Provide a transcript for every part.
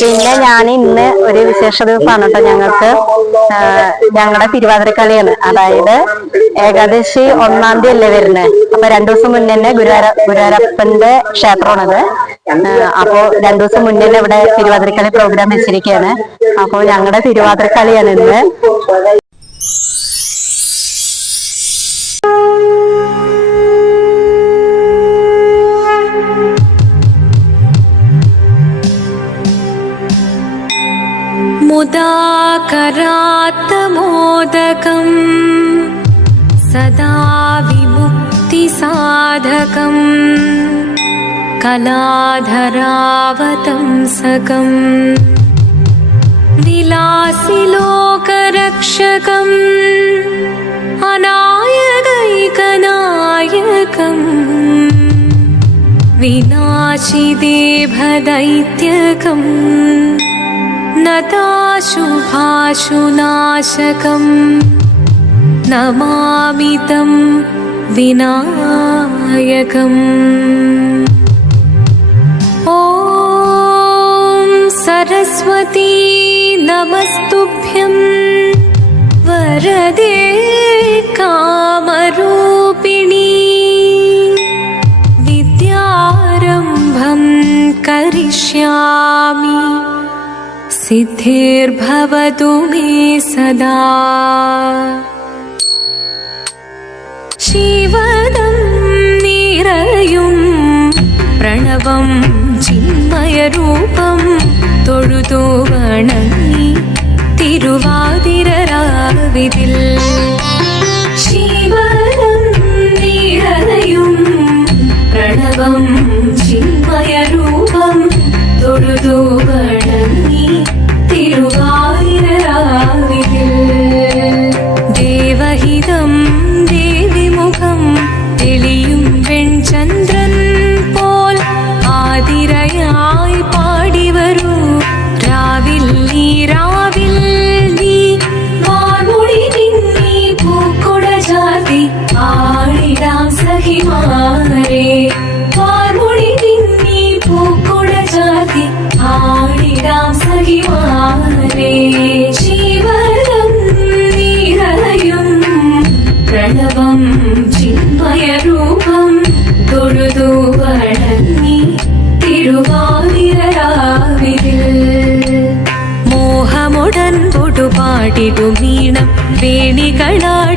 പിന്നെ ഞാൻ ഇന്ന് ഒരു വിശേഷ ദിവസമാണ് കേട്ടോ ഞങ്ങൾക്ക്. ഞങ്ങളുടെ തിരുവാതിരക്കളിയാണ്. അതായത് ഏകാദശി 1-ാം തീയതി അല്ലേ വരുന്നത്. അപ്പൊ 2 ദിവസം മുന്നേ തന്നെ ഗുരുവായൂരപ്പന്റെ ക്ഷേത്രമാണത്. അപ്പോ 2 ദിവസം മുന്നേ ഇവിടെ തിരുവാതിരക്കളി പ്രോഗ്രാം വെച്ചിരിക്കുകയാണ്. അപ്പോൾ ഞങ്ങളുടെ തിരുവാതിരക്കളിയാണ് ഇന്ന്. मुदाकरात्तमोदकं सदा विमुक्तिसाधकं कलाधरावतंसकं विलासिलोकरक्षकं अनायकैकनायकं विनाशिदेभदैत्यकं नताशुभाशुनाशकं नमामि तं विनायकम्। ॐ सरस्वती नमस्तुभ्यं वरदे कामरूपिणी विद्यारम्भं करिष्यामि सिद्धिर्भवतु मे सदा। शिवदं निरयुं प्रणवं चिन्मयरूपं തൊഴുതു വണങ്ങി തിരുവാതിരരാവിതിൽ ശിവദം നിറയും പ്രണവം ചിന്മയരൂപം തൊഴുതു വണങ്ങി തിരുവാതിരരാവിതിൽ ദേവഹിതം ദേവിമുഖം തെളിയും വെൺചന്ദ്രൻ പോൽ ആതിരയായി പാടിവരൂ രാവിൽ നീ വാർമുടി നിന്നീ പൂക്കൊട ചാർത്തി ആടിടാം സഖിമാരെ വാർമുടി നിന്നീ പൂക്കൊട ചാർത്തി ആടിടാം സഖിമാരെ ശിവദം നിറയും പ്രണവം ചിന്മയരൂപം തൊഴുതു വണങ്ങി തിരുവാതിരരാവിതിൽ മോഹമുടൻ പൊടുപാടിടുമീണം വേണികളാടിടുമീരടി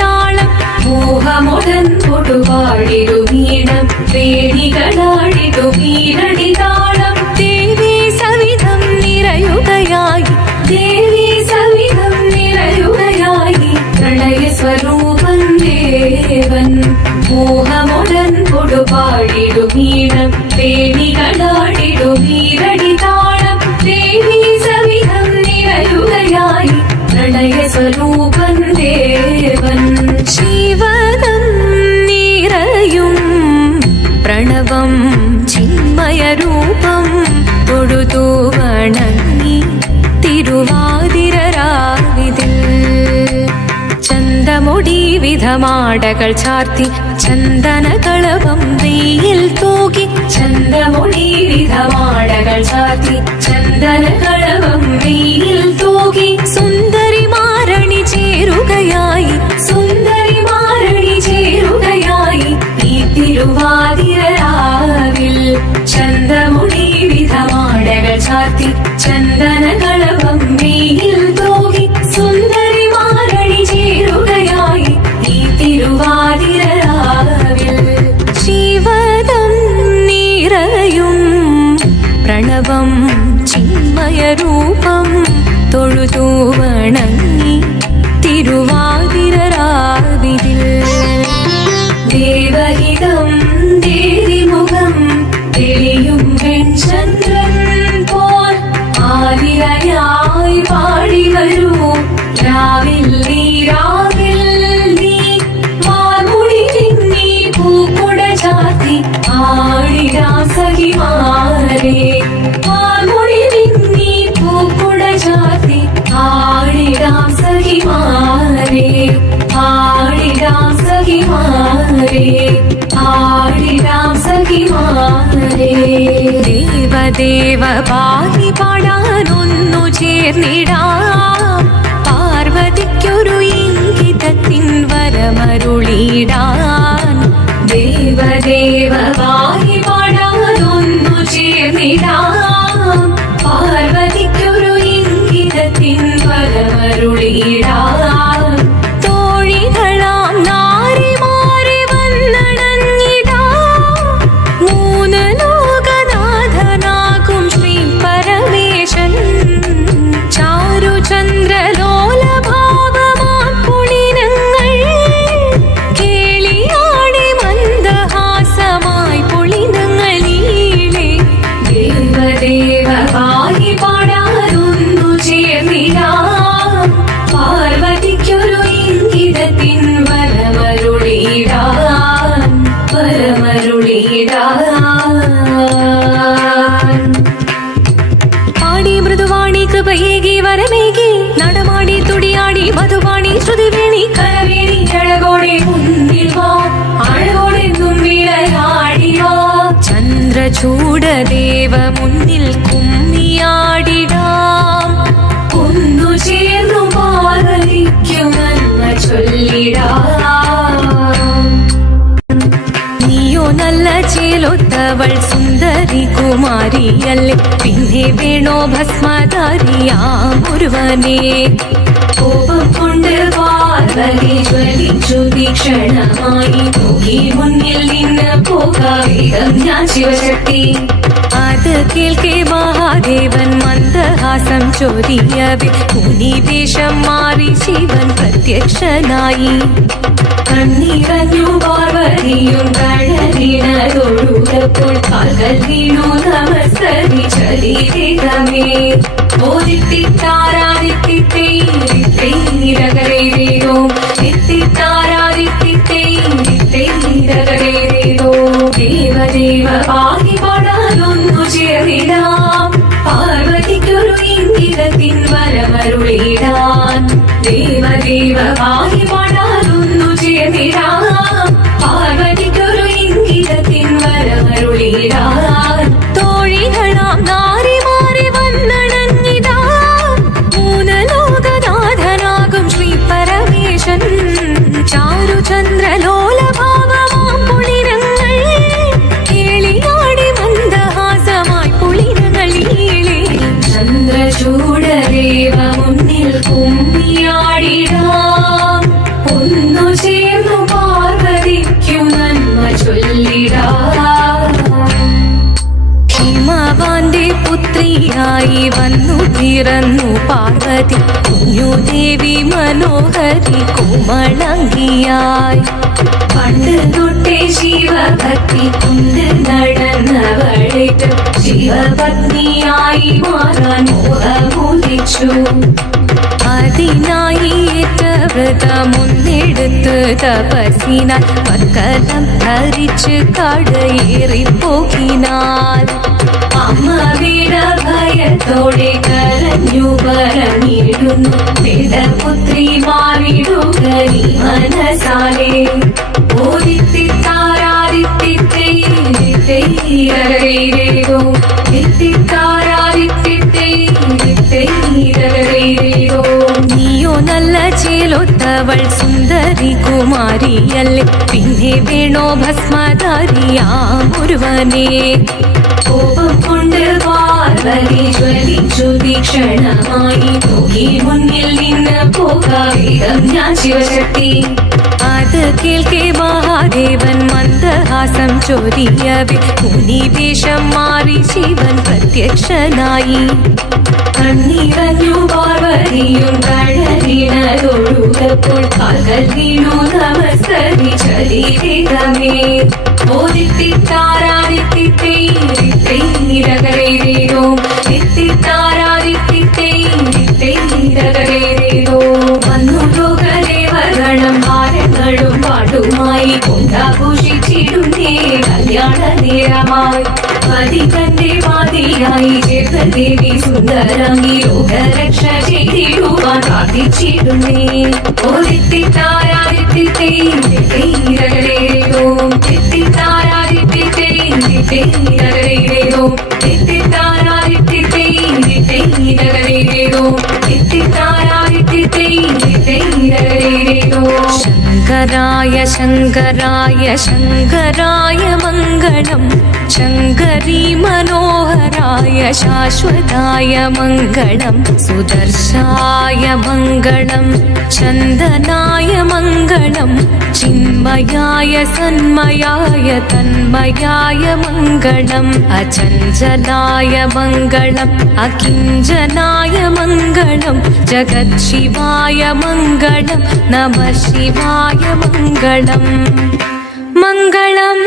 താളം മോഹമുടൻ പൊടുപാടിടുമീണം വേണികളാടിടുമീരടി താളം ദേവി സവിധം നിറയുകയായി ദേവി സവിധം നിറയുകയായി പ്രണയ സ്വരൂപൻ ദേവൻ മോഹമുടൻ കൊടുപാടിടുമീണം വേണികളാടിടുമീരടി താളം ദേവി സവിധം നിറയുകയായി പ്രണയ സ്വരൂപൻ ദേവൻ ശിവദം നിറയും പ്രണവം ചിന്മയരൂപം തൊഴുതു വണങ്ങി തിരുവാതിരരാവിതിൽ ചന്തമുടി വിധമാടകൾ ചാർത്തി ചന്ദനകളവം വെയിൽ തൂകി ചന്തമുടി വിധമാടകൾ ചാർത്തി ചന്ദനകളവം വെയിൽ തൂകി സുന്ദരി മാരണി ചേരുകയായി സുന്ദരി മാരണി ചേരുകയായി ഈ തിരുവാതിരരാവിൽ ചന്തമുടി വിധമാടകൾ ചാർത്തി ചന്ദനകളവം വെയിൽ തൂകി സുന്ദരി മാരണി ചേരുകയായി ഈ തിരുവാതിരരാവിൽ ശിവദം നിറയും പ്രണവം ചിന്മയരൂപം തൊഴുതു വണങ്ങി തിരുവാതിരരാവിതിൽ ദേവഹിതം ദേവിമുഖം തെളിയും വെൺചന്ദ്രൻ പോൽ ആതിരയായി പാടിവരൂ രാവിൽ നീ വാർമുടി നിന്നീ പൂക്കൊട ചാർത്തി ആടിടാം സഖിമാരെ വാർമുടി നിന്നീ പൂക്കൊട ചാർത്തി ആടിടാം സഖിമാരെ ആടിടാം സഖിമാരെ ആടിടാം സഖിമാരെ ദേവലോകനാഥ ദേവദേവ പാഹി പാടാനൊന്നു ചേർന്നിടാം പാർവതിക്കൊരു ഇംഗിതത്തിൻ വരമരുളിടാൻ ദേവദേവ പാഹി പാടാനൊന്നു ചേർന്നിടാം പാർവതിക്കൊരു ഇംഗിതത്തിൻ വരമരുളിടാൻ തോഴികളാം നാരിമാരെ വന്നണഞ്ഞിടാം മൂന്ന് ലോകനാഥനാകും ശ്രീ പരമേശൻ ചാരുചന്ദ്രലോലഭാവമാം പുളിനങ്ങൾ കേളിയാടി മന്ദഹാസമായി പുളിനങ്ങൾ നീളെ ദേവദേവ പാഹി പാടാനൊന്നു ചേർന്നിടാം പാർവതിക്കൊരു ഇംഗിതത്തിൻ വരമരുളിടാൻ പാടി മൃദുവാണി കൃപയേകി വരമേകി നടമാടി തുടിയാടി മധുവാണി ശ്രുതിവേണി കരവേണി അഴകോടെ മുന്നിൽ വാ അഴകോടെന്നും വിളയാടി വാ ചന്ദ്രചൂഡദേവ മുന്നിൽ കുമ്മിയാടിടാം ഒന്നു ചേർന്നു പാർവതിക്കുമെന്ന ചൊല്ലിടാം നീയോ നല്ല ചേലൊത്തവൾ സുന്ദരി കുമാരിയല്ലേ പിന്നെ വേണോ ഭസ്മധാരിയാം ഒരുവനെ കോപം കൊണ്ട് പാർവതി ജ്വലിച്ചു തീക്ഷണമായി നോക്കി മുന്നിൽ നിന്ന് പോകാവേഗം ഞാൻ ശിവശക്തി അത് കേൾക്കെ മഹാദേവൻ മന്ദഹാസം ചൊരിയവേ മുനിവേഷം മാറി ശിവൻ പ്രത്യക്ഷനായി കണ്ണീറഞ്ഞു പാർവതിയും കഴലിനതൊഴുകപ്പോൾ കാൽകൾ വീണു നമസ്കരി ശരീരമേ ഓദിത്തിത്താരാദിത്തിത്തൈരകരേരോ എത്തിത്താരാദിത്തിത്തൈരകരേരോ ദേവദേവ പാഹി പാടാനൊന്നു ചേർന്നിടാം പാർവതിക്കൊരു ഇംഗിതത്തിൻ വരമരുളിടാൻ ദേവദേവ പാഹി പാടാനൊന്നു ചേർന്നിടാം പാർവതിക്കൊരു ഇംഗിതത്തിൻ വരമരുളിടാൻ തോഴികളാം നാരിമാരെ വന്നണഞ്ഞിടാം മൂന്ന് ലോകനാഥനാകും ശ്രീ പരമേശൻ ചാരുചന്ദ്രലോലഭാവമാം പുളിരങ്ങൾ കേളിയാടി മന്ദഹാസമായി പുളിരങ്ങൾ ഈളെ ചന്ദ്രചൂഡദേവ മുന്നിൽ കുമ്മിയാടിടാം ഒന്നു ചേർന്നു പാർവതിക്കു നന്മ ചൊല്ലിടാം ഹിമവാന്റെ പുത്രിയായി വന്നു പിറന്നു പാർവതി കുഞ്ഞുദേവി മനോഹരി കോമളങ്കിയായി പണ്ട് തൊട്ടേ ശിവഭക്തി കൊണ്ട് നടന്നവളേറ്റ് ശിവപത്നിയായി മാറാൻ മോഹമുദിച്ചു അതിനായി ഏറ്റ വ്രതമൊന്നെടുത്ത് തപസ്സിനാൽ മക്കലം ധരിച്ച് കടയേറിപ്പോകിനാൽ അമ്മ വീട ഭയത്തോടെ കരഞ്ഞു പറഞ്ഞിടുന്നു വേദപുത്രി മാറിടുക നീ മനസാലെ ഓദിത്തിത്താരാദിത്തിത്തൈരകരേരോ എത്തിത്താരാദിത്തിത്തൈരകരേരോ നീയോ നല്ല ചേലൊത്തവൾ സുന്ദരി കുമാരിയല്ലേ പിന്നെ വേണോ ഭസ്മധാരിയാം ഒരുവനെ കോപം കൊണ്ട് പാർവതി ജ്വലിച്ചു തീക്ഷണമായി നോക്കി മുന്നിൽ നിന്ന് പോകാവേഗം ഞാൻ ശിവശക്തി അത് കേൾക്കെ മഹാദേവൻ മന്ദഹാസം ചൊരിയവേ മുനിവേഷം മാറി ശിവൻ പ്രത്യക്ഷനായി കണ്ണീറഞ്ഞു പാർവതിയും കഴലിനതൊഴുകപ്പോൾ കാൽകൾ വീണു നമസ്കരി ശരീരമേ ഓദിത്തിത്താരാദിത്തിത്തൈരകരേരോ എത്തിത്താരാദിത്തിത്തൈരകരേരോ വന്നു ലോകദേവഗണം ഭാരങ്ങളും പാട്ടുമായി കൊണ്ടാഘോഷിച്ചിടുന്നേ കല്യാണ നേരമായി പതികന്റെ വാദിയായി ചേർന്ന ദേവി സുന്ദരാംഗി ലോകരക്ഷ ചെയ്തിടുവാൻ പ്രാർത്ഥിച്ചിടുന്നേ ഓദിത്തിത്താരാദിത്തിത്തൈരകരേരോ എത്തിത്താരാദിത്തിത്തൈരകരേരോ എത്തിത്താ ശങ്കരായ ശങ്കരായ ശങ്കരായ മംഗളം ശങ്കരീ മനോഹരായ ശാശ്വതായ മംഗളം സുദർശായ മംഗളം ചന്ദനായ മംഗളം ചിന്മയായ സന്മയായ തന്മയായ മംഗളം അചഞ്ചലായ മംഗളം അകിഞ്ചനായ മംഗളം ജഗത്ശിവായ മംഗളം നമഃ ശിവായ മംഗളം മംഗളം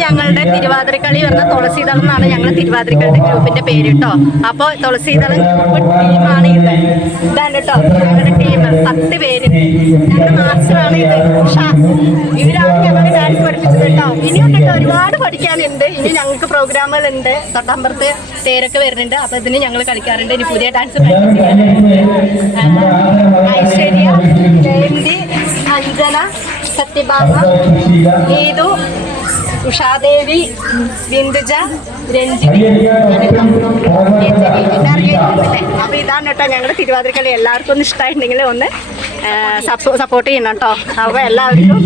ഞങ്ങളുടെ തിരുവാതിരക്കളി വരുന്ന തുളസീതളം എന്നാണ് ഞങ്ങൾ തിരുവാതിരക്കളുടെ ഗ്രൂപ്പിന്റെ പേര് കേട്ടോ. അപ്പോൾ തുളസീതളം ടീമാണ് ഇത്. ഇതാണ് കേട്ടോ ഞങ്ങളുടെ ടീം, 10 പേര്. ഞങ്ങളുടെ മാസ്റ്ററാണ് ഇത്, ഉഷ. ഇവരാണ് ഞങ്ങളെ ഡാൻസ് പഠിപ്പിച്ചത് കേട്ടോ. ഇനിയും കേട്ടോ ഒരുപാട് പഠിക്കാനുണ്ട്. ഇനി ഞങ്ങൾക്ക് പ്രോഗ്രാമുകളുണ്ട്. തൊട്ടമ്പുറത്ത് തേരൊക്കെ വരുന്നുണ്ട്. അപ്പൊ ഇതിന് ഞങ്ങൾ കളിക്കാറുണ്ട്. ഇനി പുതിയ ഡാൻസ് പ്രാക്ടീസ് ചെയ്യാനുണ്ട്. ഐശ്വര്യ, ജയന്തി, അഞ്ജന, സത്യഭാമ, ഗീതു, ഉഷാദേവി, ബിന്ദുജ, രഞ്ജിനി, അപ്പൊ ഇതാണ് കേട്ടോ ഞങ്ങളുടെ തിരുവാതിരക്കളി. എല്ലാവർക്കും ഒന്ന് ഇഷ്ടമായിട്ടുണ്ടെങ്കിൽ ഒന്ന് സപ്പോർട്ട് ചെയ്യണം കേട്ടോ. അപ്പൊ എല്ലാവർക്കും